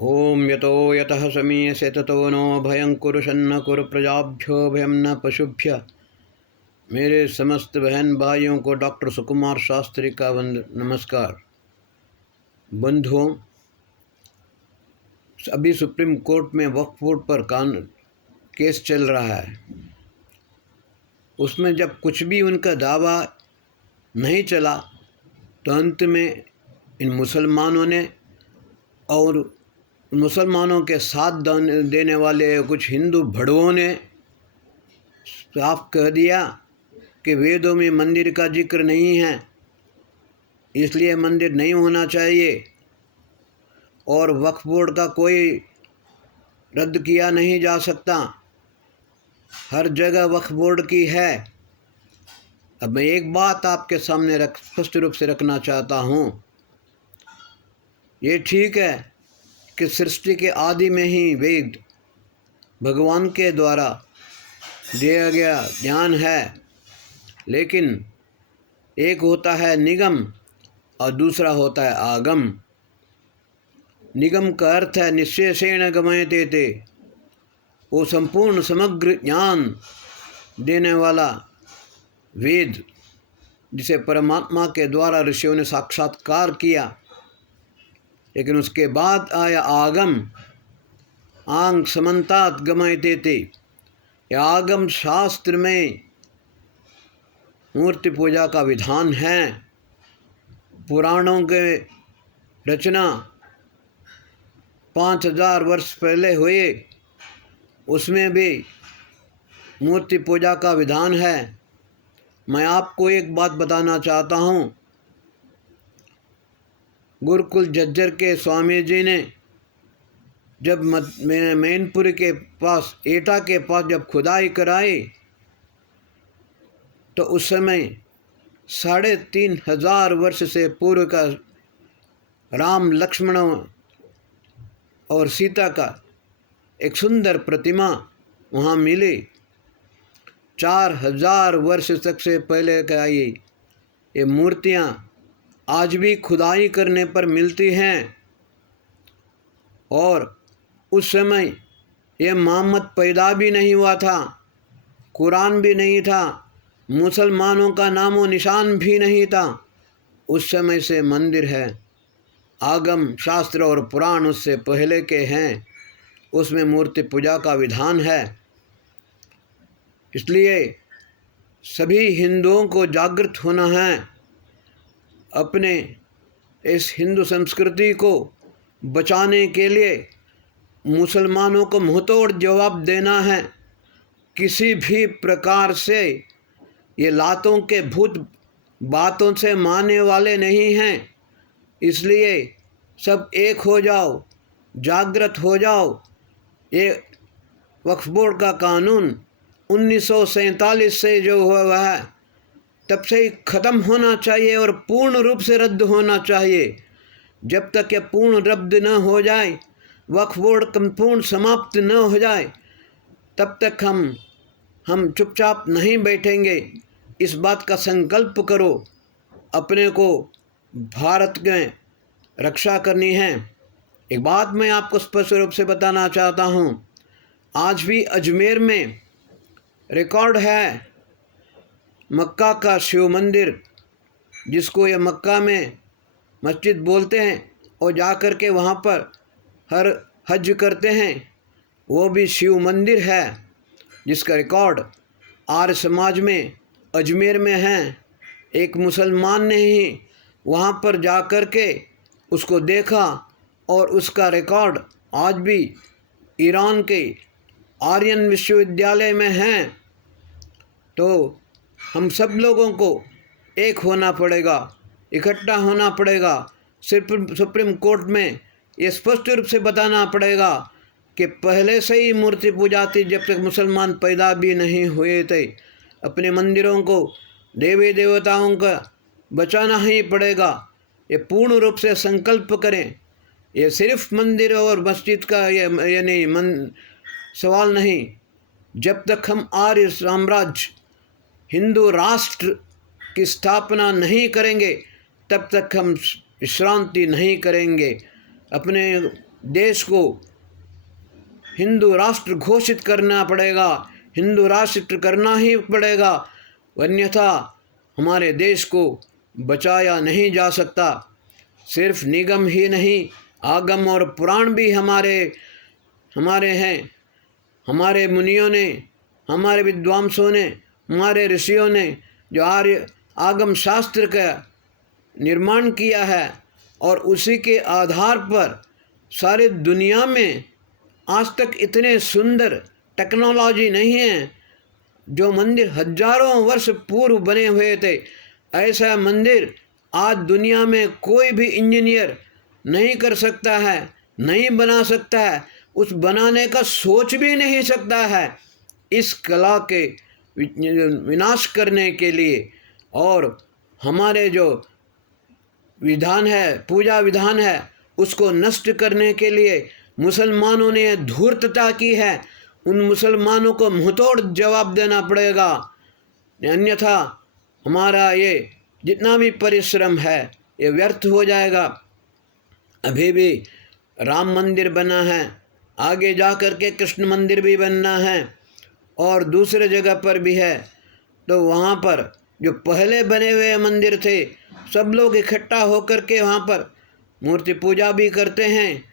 ओम यतो यतः समीयसे ततो नो भयं कुरुषन्न कुरु प्रजाभ्यो भयं न पशुभ्य। मेरे समस्त बहन भाइयों को डॉक्टर सुकुमार शास्त्री का नमस्कार। बंधुओं, अभी सुप्रीम कोर्ट में वक्फ बोर्ड पर केस चल रहा है। उसमें जब कुछ भी उनका दावा नहीं चला तो अंत में इन मुसलमानों ने और मुसलमानों के साथ देने वाले कुछ हिंदू भड़वों ने साफ कह दिया कि वेदों में मंदिर का जिक्र नहीं है, इसलिए मंदिर नहीं होना चाहिए और वक्फ बोर्ड का कोई रद्द किया नहीं जा सकता, हर जगह वक्फ बोर्ड की है। अब मैं एक बात आपके सामने स्पष्ट रूप से रखना चाहता हूँ। ये ठीक है कि सृष्टि के आदि में ही वेद भगवान के द्वारा दिया गया ज्ञान है, लेकिन एक होता है निगम और दूसरा होता है आगम। निगम का अर्थ है निश्चयसेन गमयते ते, वो संपूर्ण समग्र ज्ञान देने वाला वेद जिसे परमात्मा के द्वारा ऋषियों ने साक्षात्कार किया। लेकिन उसके बाद आया आगम, आंग समन्तात गमयते ते। आगम शास्त्र में मूर्ति पूजा का विधान है। पुराणों के रचना 5000 वर्ष पहले हुए, उसमें भी मूर्ति पूजा का विधान है। मैं आपको एक बात बताना चाहता हूँ। गुरुकुल झज्जर के स्वामी जी ने जब मैनपुरी के पास एटा के पास जब खुदाई कराई तो उस समय 3500 वर्ष से पूर्व का राम लक्ष्मण और सीता का एक सुंदर प्रतिमा वहाँ मिली। 4000 वर्ष तक से पहले का ये मूर्तियाँ आज भी खुदाई करने पर मिलती हैं। और उस समय ये मोहम्मद पैदा भी नहीं हुआ था, कुरान भी नहीं था, मुसलमानों का नामो निशान भी नहीं था। उस समय से मंदिर है। आगम शास्त्र और पुराण उससे पहले के हैं, उसमें मूर्ति पूजा का विधान है। इसलिए सभी हिंदुओं को जागृत होना है, अपने इस हिंदू संस्कृति को बचाने के लिए मुसलमानों को मुंहतोड़ जवाब देना है। किसी भी प्रकार से ये लातों के भूत बातों से मानने वाले नहीं हैं। इसलिए सब एक हो जाओ, जागृत हो जाओ। ये वक्फ बोर्ड का कानून 1947 से जो हुआ है तब से ही ख़त्म होना चाहिए और पूर्ण रूप से रद्द होना चाहिए। जब तक ये पूर्ण रद्द न हो जाए, वक्फ बोर्ड संपूर्ण समाप्त न हो जाए, तब तक हम चुपचाप नहीं बैठेंगे। इस बात का संकल्प करो, अपने को भारत में रक्षा करनी है। एक बात मैं आपको स्पष्ट रूप से बताना चाहता हूँ। आज भी अजमेर में रिकॉर्ड है, मक्का का शिव मंदिर जिसको ये मक्का में मस्जिद बोलते हैं और जा कर के वहाँ पर हर हज करते हैं, वो भी शिव मंदिर है जिसका रिकॉर्ड आर्य समाज में अजमेर में है। एक मुसलमान ने ही वहाँ पर जा कर के उसको देखा और उसका रिकॉर्ड आज भी ईरान के आर्यन विश्वविद्यालय में है। तो हम सब लोगों को एक होना पड़ेगा, इकट्ठा होना पड़ेगा। सुप्रीम कोर्ट में ये स्पष्ट रूप से बताना पड़ेगा कि पहले से ही मूर्ति पूजा थी जब तक मुसलमान पैदा भी नहीं हुए थे। अपने मंदिरों को, देवी देवताओं का बचाना ही पड़ेगा। ये पूर्ण रूप से संकल्प करें। ये सिर्फ मंदिर और मस्जिद का ये नहीं सवाल नहीं। जब तक हम आर्य साम्राज्य हिंदू राष्ट्र की स्थापना नहीं करेंगे तब तक हम विश्रांति नहीं करेंगे। अपने देश को हिंदू राष्ट्र घोषित करना पड़ेगा, हिंदू राष्ट्र करना ही पड़ेगा, अन्यथा हमारे देश को बचाया नहीं जा सकता। सिर्फ निगम ही नहीं, आगम और पुराण भी हमारे हैं। हमारे मुनियों ने, हमारे विद्वांसों ने, हमारे ऋषियों ने जो आर्य आगम शास्त्र का निर्माण किया है और उसी के आधार पर सारे दुनिया में आज तक इतने सुंदर टेक्नोलॉजी नहीं है। जो मंदिर हजारों वर्ष पूर्व बने हुए थे, ऐसा मंदिर आज दुनिया में कोई भी इंजीनियर नहीं कर सकता है, नहीं बना सकता है, उस बनाने का सोच भी नहीं सकता है। इस कला के विनाश करने के लिए और हमारे जो विधान है, पूजा विधान है, उसको नष्ट करने के लिए मुसलमानों ने धूर्तता की है। उन मुसलमानों को मुंहतोड़ जवाब देना पड़ेगा, अन्यथा हमारा ये जितना भी परिश्रम है ये व्यर्थ हो जाएगा। अभी भी राम मंदिर बना है, आगे जा कर के कृष्ण मंदिर भी बनना है और दूसरे जगह पर भी है। तो वहाँ पर जो पहले बने हुए मंदिर थे, सब लोग इकट्ठा होकर के वहाँ पर मूर्ति पूजा भी करते हैं।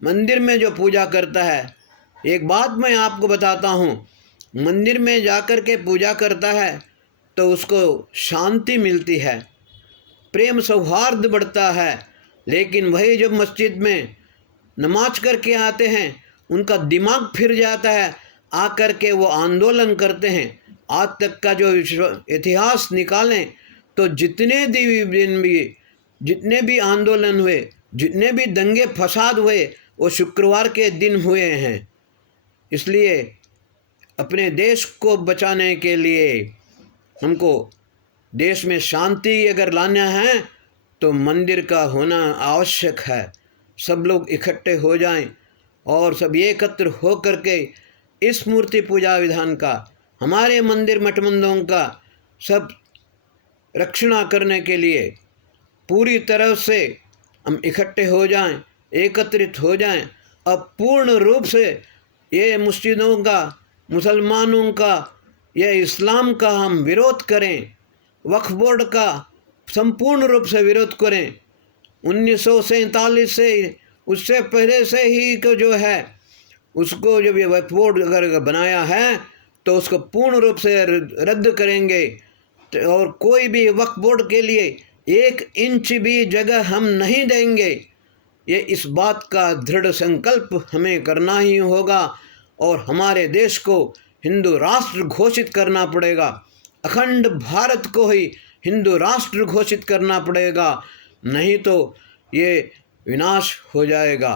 मंदिर में जो पूजा करता है, एक बात मैं आपको बताता हूँ, मंदिर में जाकर के पूजा करता है तो उसको शांति मिलती है, प्रेम सौहार्द बढ़ता है। लेकिन वही जब मस्जिद में नमाज करके आते हैं, उनका दिमाग फिर जाता है, आकर के वो आंदोलन करते हैं। आज तक का जो इतिहास निकालें तो जितने भी आंदोलन हुए, जितने भी दंगे फसाद हुए, वो शुक्रवार के दिन हुए हैं। इसलिए अपने देश को बचाने के लिए हमको देश में शांति अगर लाना है तो मंदिर का होना आवश्यक है। सब लोग इकट्ठे हो जाएं और सब एकत्र हो करके इस मूर्ति पूजा विधान का, हमारे मंदिर मठ मंदिरों का सब रक्षणा करने के लिए पूरी तरह से हम इकट्ठे हो जाएं, एकत्रित हो जाएं। अब पूर्ण रूप से ये मस्जिदों का, मुसलमानों का, ये इस्लाम का हम विरोध करें, वक्फ बोर्ड का संपूर्ण रूप से विरोध करें। 1947 से, उससे पहले से ही को जो है उसको जब ये वक्फ बोर्ड अगर बनाया है तो उसको पूर्ण रूप से रद्द करेंगे और कोई भी वक्फ बोर्ड के लिए 1 इंच भी जगह हम नहीं देंगे। ये इस बात का दृढ़ संकल्प हमें करना ही होगा और हमारे देश को हिंदू राष्ट्र घोषित करना पड़ेगा। अखंड भारत को ही हिंदू राष्ट्र घोषित करना पड़ेगा, नहीं तो ये विनाश हो जाएगा।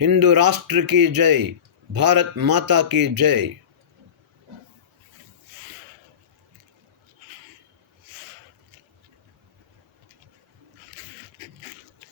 हिंदू राष्ट्र की जय, भारत माता की जय।